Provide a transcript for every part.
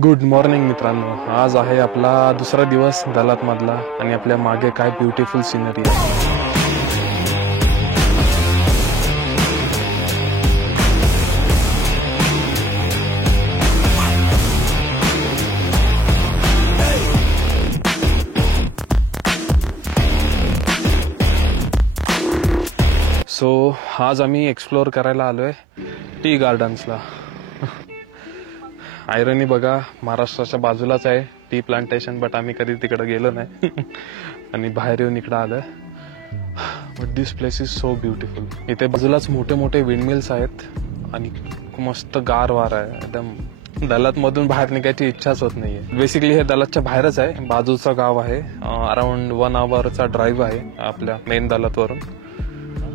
Good morning मित्रांनो. आज आहे आपला दुसरा दिवस दालातमधला आणि आपल्या मागे काय ब्युटिफुल सिनरी आहे. सो आज आम्ही एक्सप्लोअर करायला आलोय टी गार्डन्सला. आयरनी बघा, महाराष्ट्राच्या बाजूलाच आहे टी प्लांटेशन, बट आम्ही कधी तिकडे गेलो नाही आणि बाहेर येऊन इकडे आलोय. But this place is so beautiful. इथे बाजूलाच मोठे मोठे विंडमिल्स आहेत आणि मस्त गार वारा आहे. एकदम दलात मधून बाहेर निघायची इच्छाच होत नाहीये. बेसिकली हे दलातच्या बाहेरच आहे, बाजूचं गाव आहे. अराउंड 1 आवरचा ड्राईव्ह आहे आपल्या मेन दलातवरून.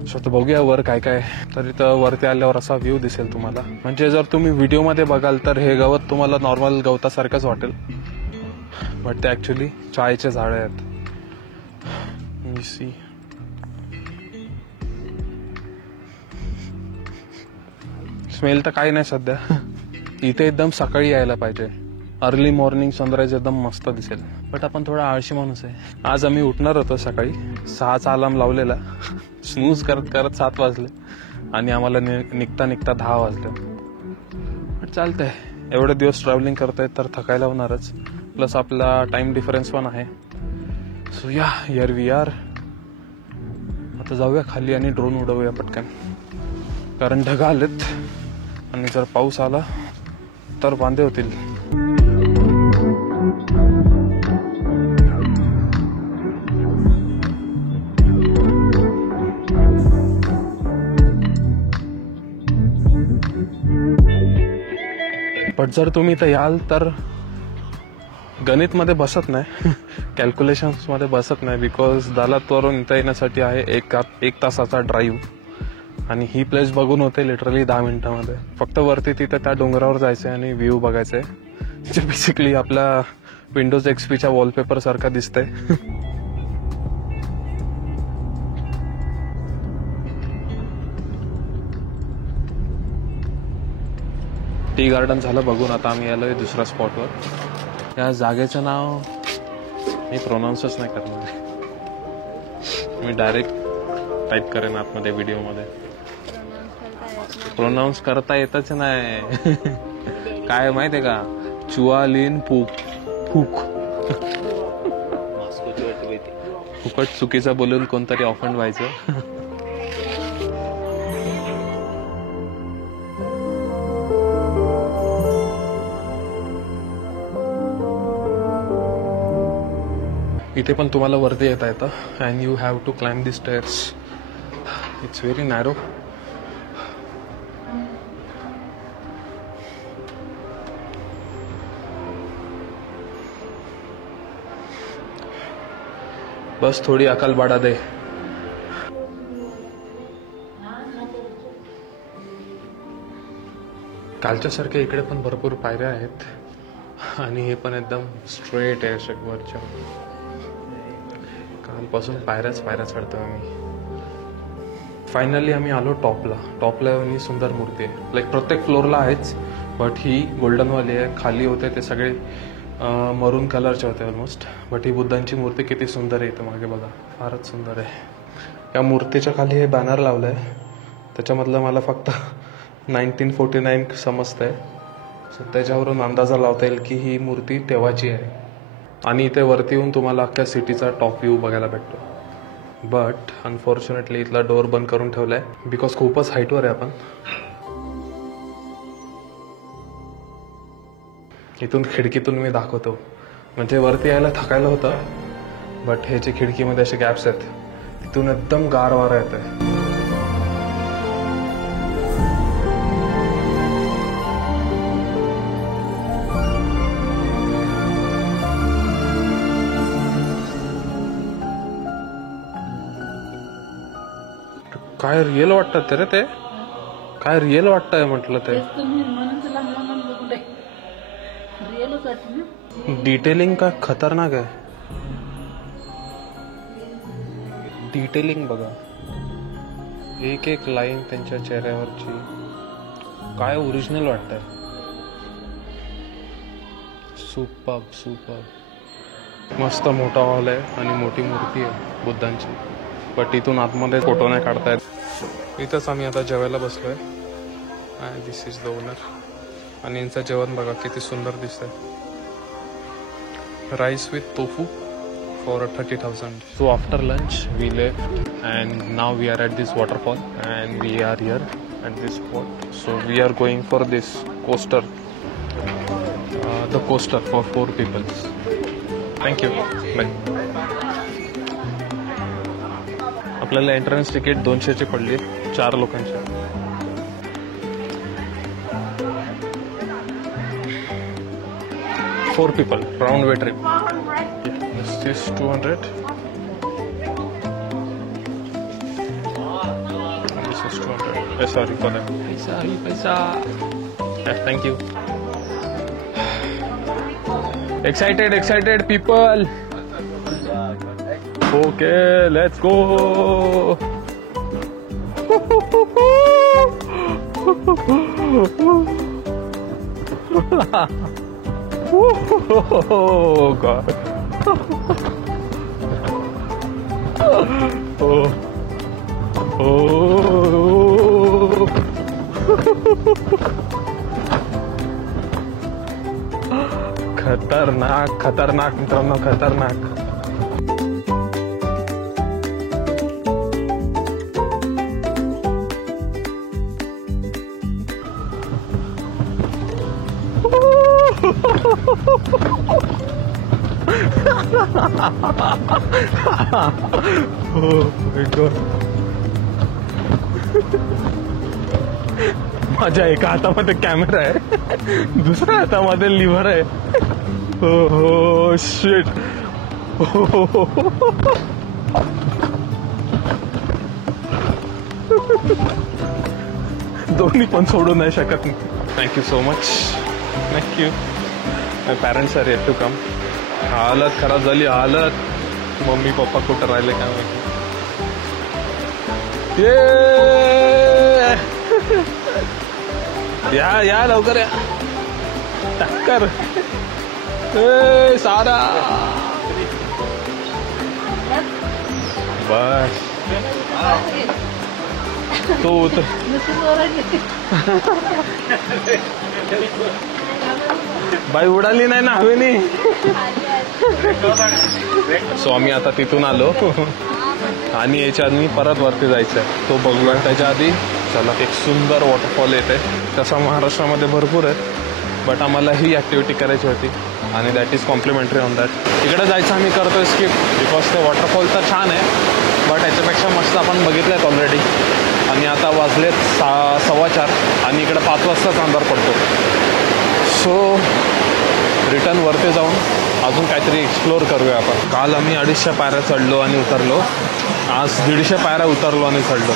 सो तर बघूया वर काय काय. तर इथं वरती आल्यावर असा व्ह्यू दिसेल तुम्हाला. म्हणजे जर तुम्ही व्हिडिओमध्ये बघाल तर हे गवत तुम्हाला नॉर्मल गवतासारखंच वाटेल, बट ते ऍक्च्युली चायचे झाड आहेत. स्मेल तर काही नाही सध्या. इथे एकदम सकाळी यायला पाहिजे. अर्ली मॉर्निंग सनराईज एकदम मस्त दिसेल, बट आपण थोडा आळशी माणूस आहे. आज आम्ही उठणार होतो सकाळी 6चा अलार्म लावलेला. स्नूज करत करत 7 वाजले आणि आम्हाला निघता निघता 10 वाजले. बट चालतंय, एवढे दिवस ट्रॅव्हलिंग करतोय तर थकायला होणारच. प्लस आपला टाइम डिफरन्स पण आहे. सो या हिअर वी आर. आता जाऊया खाली आणि ड्रोन उडवूया पटकन, कारण ढगा आलेत आणि जर पाऊस आला तर वांदे होतील. बट जर तुम्ही इथं याल तर गणितमध्ये बसत नाही, कॅल्क्युलेशन्स मध्ये बसत नाही. बिकॉज दालातवरून इथं येण्यासाठी आहे एक तासाचा ड्राईव्ह आणि ही प्लेस बघून होते लिटरली 10 मिनिटांमध्ये. फक्त वरती तिथं त्या डोंगरावर जायचंय आणि व्ह्यू बघायचंय, जे बेसिकली आपल्या विंडोज XPच्या वॉलपेपर सारखा दिसतंय. टी गार्डन झालं बघून. आता आम्ही आलोय दुसऱ्या स्पॉटवर. या जागेचं नाव मी प्रोनाऊन्सच नाही करणार. मी डायरेक्ट टाईप करेन आतमध्ये व्हिडिओमध्ये. प्रोनाऊन्स करता येतच नाही. काय माहितीये का, चुआलिन फूक. फुकट चुकीचं बोलून कोणतरी ऑफेंड व्हायचं. इथे पण तुम्हाला वरती येता येतं and you have to climb the stairs. It's very narrow. बस थोडी अकल बाळा दे. कालच्या सारख्या इकडे पण भरपूर पायऱ्या आहेत आणि हे पण एकदम स्ट्रेट आहे वरच्या. कालपासून पायऱ्याच चढतोय आम्ही. फायनली आम्ही आलो टॉपला येऊन सुंदर मूर्ती आहे. लाईक प्रत्येक फ्लोअरला आहेच, बट ही गोल्डनवाली आहे. खाली होते ते सगळे मरून कलरचे होते ऑलमोस्ट. बट ही बुद्धांची मूर्ती किती सुंदर आहे. इथं मागे बघा, फारच सुंदर आहे. या मूर्तीच्या खाली हे बॅनर लावलंय, त्याच्यामधलं मला फक्त 1949 समजतंय. सो त्याच्यावरून अंदाजा लावता येईल की ही मूर्ती तेव्हाची आहे. आणि इथे वरती येऊन तुम्हाला अख्ख्या सिटीचा टॉप व्ह्यू बघायला भेटतो. बट अनफॉर्च्युनेटली इथला डोअर बंद करून ठेवलाय बिकॉज खूपच हाईटवर आहे आपण. इथून खिडकीतून मी दाखवतो. म्हणजे वरती यायला थकायला होतं, बट हे जे खिडकीमध्ये असे गॅप्स आहेत तिथून एकदम गार वारा येतोय. काय रिअल वाटतं रे ते? काय रिअल वाटतंय म्हटलं ते. डिटेलिंग काय खतरनाक आहे. डिटेलिंग बघा, एक एक लाईन त्यांच्या चेहऱ्यावरची. काय ओरिजिनल वाटतंय. सुपर मस्त मोठा हॉल आहे आणि मोठी मूर्ती आहे बुद्धांची. बट इथून आतमध्ये फोटो नाही काढतायत. इथंच आम्ही आता जेवायला बसलोय. आणि दिस इज द ओनर. आणि यांचं जेवण बघा किती सुंदर दिसतंय. Rice with tofu for 30,000. So after lunch we left and now we are at this waterfall and we are here at this spot. So we are going for this coaster, the coaster for 4 people. Thank you. Bye. आपल्याला entrance ticket 200 ची पडली 4 लोकांची. Four people, round way trip. This is 200. This is 200. Sorry for that. Paisa. Yeah, thank you. Excited people. Okay, let's go. Oh God. खतरनाक मित्रांनो, खतरनाक. माझ्या एका हातामध्ये कॅमेरा आहे, दुसऱ्या हातामध्ये लिव्हर आहे. हो शिट. दोन्ही पण सोडू नाही शकत. Thank you so much. Thank you. My parents are yet to come. हालत खराब झाली, हालत. मम्मी पप्पा कुठं राहिले काय माहिती. या लवकर या. टक्कर. सारा बस तो उतर. बाई उडाली नाही ना हवेनी. सो आम्ही आता तिथून आलो आणि याच्या आधी परत वरती जायचंय, तो बघूया. त्याच्या आधी चला, एक सुंदर वॉटरफॉल येते. तसा महाराष्ट्रामध्ये भरपूर आहे, बट आम्हाला ही ऍक्टिव्हिटी करायची होती आणि that is complimentary on that. इकडे जायचं आम्ही करतोय स्किप, बिकॉज ते वॉटरफॉल तर छान आहे, बट याच्यापेक्षा मस्त आपण बघितलेत ऑलरेडी. आणि आता वाजलेत 4:15 आणि इकडे 5 वाजताच अंधार पडतो. सो रिटर्न वरती जाऊन अजून काहीतरी एक्सप्लोअर करूया आपण. काल आम्ही 250 पायऱ्या चढलो आणि उतरलो, आज 150 पायऱ्या उतरलो आणि चढलो.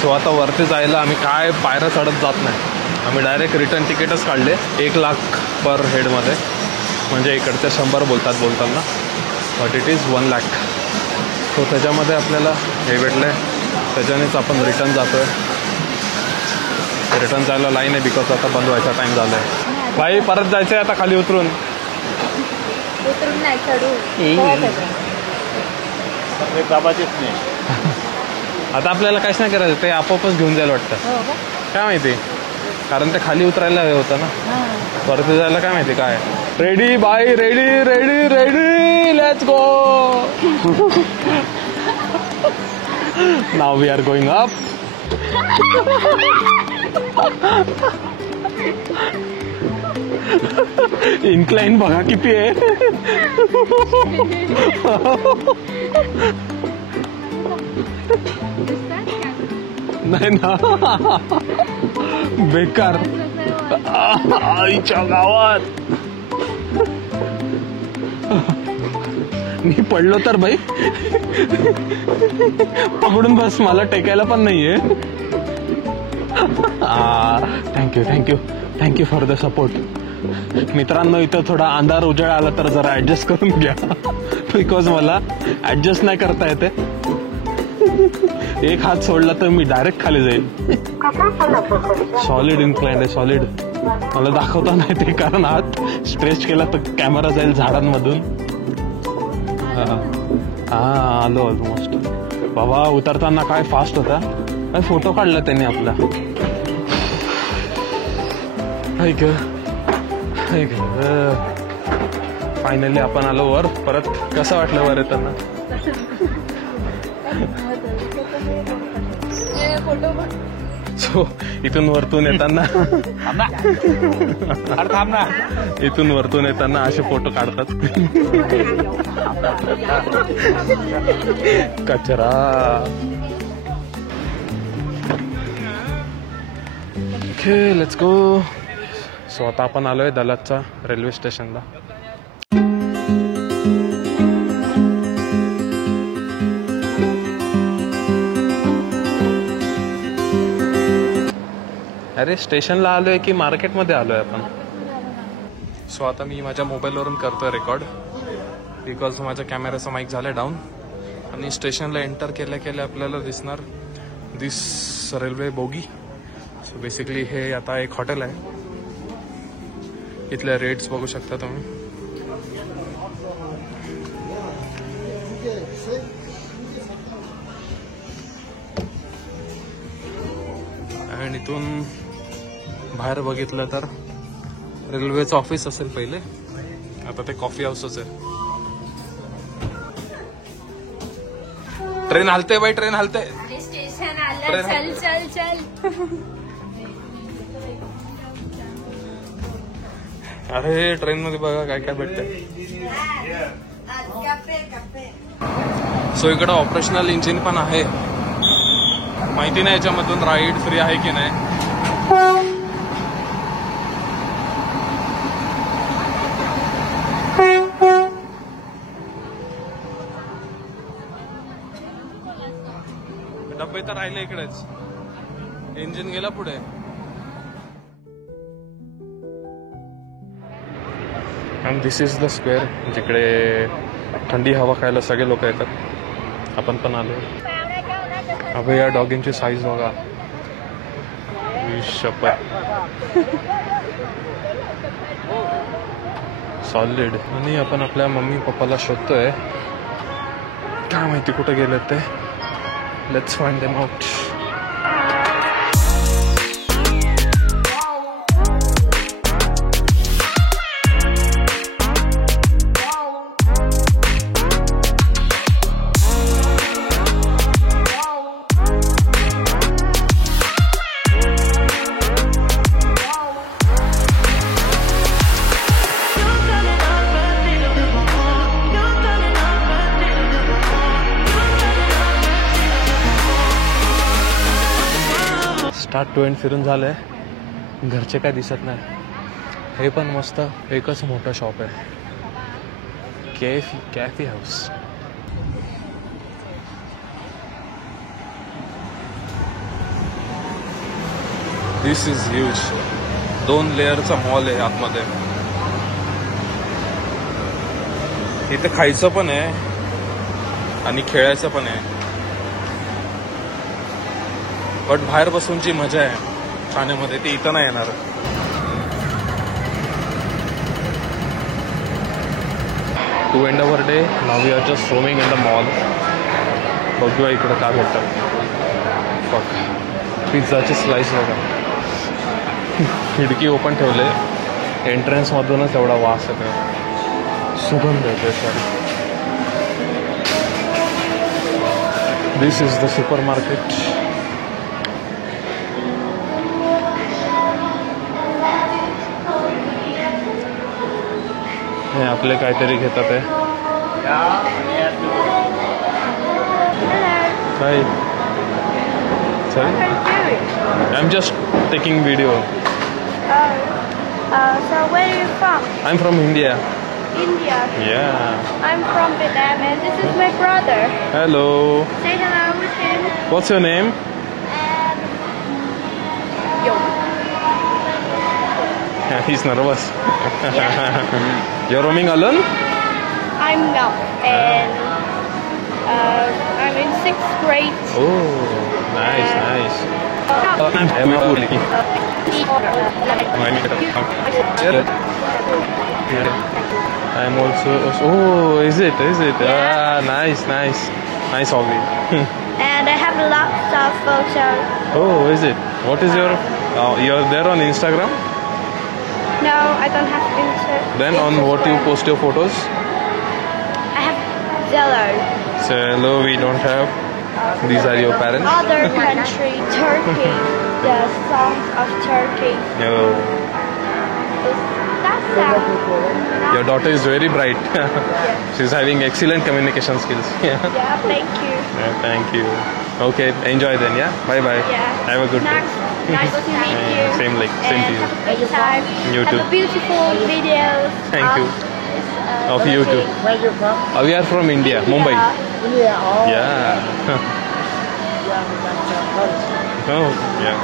सो आता वरती जायला आम्ही काय पायऱ्या चढत जात नाही, आम्ही डायरेक्ट रिटर्न तिकीटच काढले 1 लाख पर हेडमध्ये. म्हणजे इकडचे 100 बोलताना, but it is 1 lakh. So त्याच्यामध्ये आपल्याला हे भेटलं आहे, त्याच्यानेच आपण रिटर्न जातो आहे. रिटर्न जायला लाईन आहे, बिकॉज आता बंद व्हायचा टाईम झाला आहे. भाई परत जायचं आहे आता खाली उतरून नाही चढू. आता आपल्याला काहीच नाही करायचं, ते आपोआपच घेऊन जायला वाटतं. काय माहिती, कारण ते खाली उतरायला हे होतं ना, वरती जायला काय माहिती काय. Ready bye, ready ready ready, let's go. Now we are going up. Incline बघा किती आहे. नाही ना, बेकार. आईच्या गावात मी पडलो तर बाई पकडून बस, मला टेकायला पण नाहीये. Thank you for the support. मित्रांनो, इथं थोडा अंधार उजाळ आला तर जरा ऍडजस्ट करून घ्या, बिकॉज मला ऍडजस्ट नाही करता येते. एक हात सोडला तर मी डायरेक्ट खाली जाईल. सॉलिड इन्क्लाइंड आहे, सॉलिड. मला दाखवता नाही ते, कारण हात स्ट्रेच केला तर कॅमेरा जाईल झाडांमधून. हा आलो ऑलमोस्ट. बाबा उतरताना काय फास्ट होता, काय फोटो काढला त्यांनी आपला. फायनली आपण आलो वर. परत कसं वाटलं वर येताना? सो इथून वरतून येताना इथून वरतून येताना असे फोटो काढतात. कचरा. Okay let's go. सो आता आपण आलोय दलातच्या रेल्वे स्टेशनला. अरे स्टेशनला आलोय की मार्केटमध्ये आलोय आपण? सो आता मी माझ्या मोबाईलवरून करतोय रेकॉर्ड, बिकॉज माझ्या कॅमेऱ्याचा माईक झालाय डाऊन. आणि स्टेशनला एंटर केल्या केल्या आपल्याला दिसणार दिस रेल्वे बोगी. सो बेसिकली हे आता एक हॉटेल आहे. इथल्या रेट्स बघू शकता तुम्ही. आणि इथून बाहेर बघितलं तर रेल्वेचं ऑफिस असेल पहिले, आता ते कॉफी हाऊसच आहे. ट्रेन हलते बाई, ट्रेन हलते. स्टेशन आलं, चल चल चल. अरे ट्रेन मध्ये बघा काय काय भेटतंय. सो इकडं ऑपरेशनल इंजिन पण आहे. माहिती नाही याच्यामधून राईड फ्री आहे की नाही. डब्बे तर राहिले इकडेच, इंजिन गेला पुढे. And this is the square, जिकडे थंडी हवा खायला सगळे लोक येतात. आपण पण आलो. अबे या डॉगिंगची साईज बघा, शपथ सॉलिड. आणि आपण आपल्या मम्मी पप्पाला शोधतोय, काय माहिती कुठे गेले ते. Let's find them out. Start to end फिरून झालंय. घरचे काय दिसत नाही. हे पण मस्त एकच मोठं शॉप आहे, cafe house. This is huge. 2 लेअरचा मॉल आहे आतमध्ये. इथे खायचं पण आहे आणि खेळायचं पण आहे. बट बाहेर बसून जी मजा आहे ठाण्यामध्ये ती इथं नाही येणार. To end over day now we are just roaming in the mall. बघूया इकडं काय भेटतं. फक पिझ्झाची स्लाइस बघा. खिडकी ओपन ठेवले, एंट्रन्समधूनच एवढा वास येतो, सुगंध येते. Sorry, this is the supermarket. हे आपले काहीतरी घेतात आहे. Hi, sorry, I am just taking video. So where are you from? I'm from India. India. Yeah. I'm from Vietnam, and this is my brother. Hello. Say hello with him. What's your name? Yo. He's nervous. You're roaming alone? I'm now, and I'm in 6th grade. Oh, nice, nice. I'm I'm also. Oh, is it? Ah, nice hobby. And I have lots of photos. Oh, is it? What is your? You're there on Instagram. No, I don't have Insta. Then on what you Instagram. post your photos? I have Zello. So hello, we don't have. These are your parents. Other country, Turkey. The songs of Turkey. Oh, That's your daughter is very bright. She's having excellent communication skills. Yeah, thank you. Thank you. Okay, enjoy then. Yeah. Bye bye. Yeah. Have a good day. Nice to meet you. Same to And you. have a great time. You too. Have a beautiful videos. Thank you. Of Turkey. you too. Where you from? We are from India, Mumbai. India. Oh. Yeah. Oh, yeah.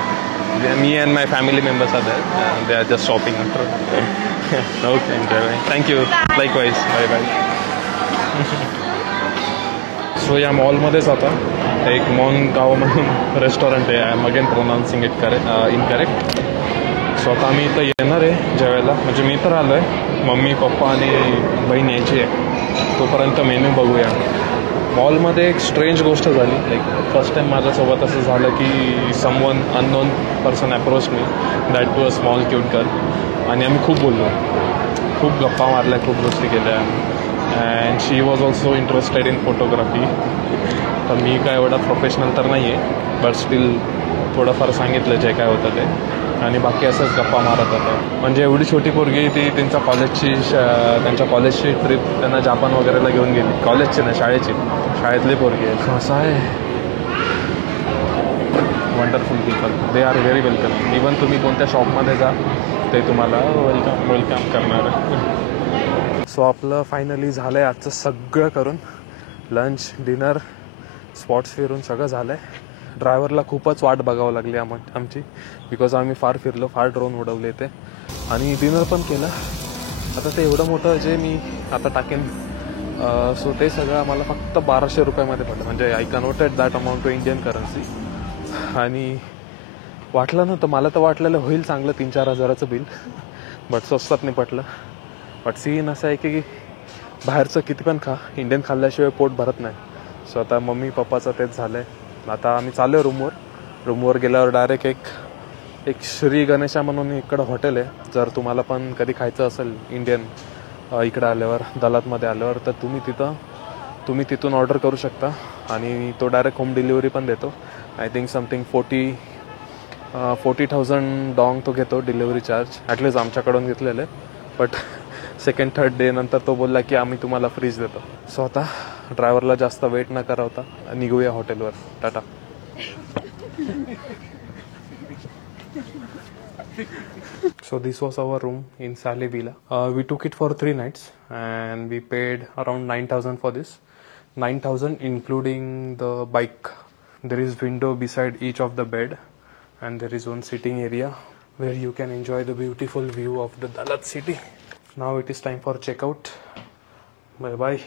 Me and my family members are there. They are just shopping after. Okay, enjoy. Thank you. Likewise. Bye bye. So या मॉलमध्येच आता एक मॉन गाव म्हणून restaurant आहे. I am again pronouncing it incorrect. So आता आम्ही इथं येणार आहे जेवायला. म्हणजे मी तर आलो आहे, मम्मी पप्पा आणि बहीण यायची आहे. तोपर्यंत मेन्यू बघूया. मॉलमध्ये एक स्ट्रेंज गोष्ट झाली. लाईक फर्स्ट टाईम माझ्यासोबत असं झालं की someone unknown person approach me, that to a small cute girl. आणि आम्ही खूप बोललो, खूप गप्पा मारल्या, खूप गोष्टी केल्या. And she was also interested in photography. तर मी काय एवढा प्रोफेशनल तर नाही आहे, बट स्टील थोडंफार सांगितलं जे काय होतं ते. आणि बाकी असंच गप्पा मारत होतं. म्हणजे एवढी छोटी पोरगी ती त्यांच्या कॉलेजची ट्रिप त्यांना जापान वगैरेला घेऊन गेली. कॉलेजची नाही, शाळेतली पोरगी आहे. असं आहे. Wonderful people, they are very welcome. Even तुम्ही कोणत्या शॉपमध्ये जा ते तुम्हाला वेलकम करणार. सो आपलं फायनली झालं आहे आजचं सगळं करून. लंच, डिनर, स्पॉट्स फिरून सगळं झालं आहे. ड्रायव्हरला खूपच वाट बघावं लागली आमची, बिकॉज आम्ही फार फिरलो, फार ड्रोन उडवले ते, आणि डिनर पण केलं. आता ते एवढं मोठं जे मी आता टाकेन, सो ते सगळं आम्हाला फक्त 1200 रुपयामध्ये पडलं. म्हणजे I converted that amount to Indian currency. आणि वाटलं नव्हतं, मला तर वाटलेलं होईल चांगलं 3-4 हजाराचं बिल, बट स्वस्तात नाही पटलं. बट सीन असं आहे की बाहेरचं किती पण खा, इंडियन खाल्ल्याशिवाय पोट भरत नाही. सो आता मम्मी पप्पाचं तेच झालं आहे. आता आम्ही चाललो आहे रूमवर गेल्यावर डायरेक्ट एक श्री गणेशा म्हणून इकडं हॉटेल आहे. जर तुम्हाला पण कधी खायचं असेल इंडियन इकडं आल्यावर, दलातमध्ये आल्यावर, तर तुम्ही तिथून ऑर्डर करू शकता. आणि तो डायरेक्ट होम डिलिव्हरी पण देतो. आय थिंक समथिंग 40,000 डॉंग तो घेतो डिलिव्हरी चार्ज. ॲटलिस्ट आमच्याकडून घेतलेलं आहे. बट 2nd-3rd डे नंतर तो बोलला की आम्ही तुम्हाला फ्रीज देतो. सो आता ड्रायव्हरला जास्त वेट न करवता निघूया हॉटेलवर. Tata. So this was our room in Sally Villa. We took it for 3 nights and we paid around 9,000 for this. 9,000 including the bike. There is window beside each of the bed and there is one sitting area where you can enjoy the beautiful view of the Dalat city. Now it is time for checkout. Bye bye.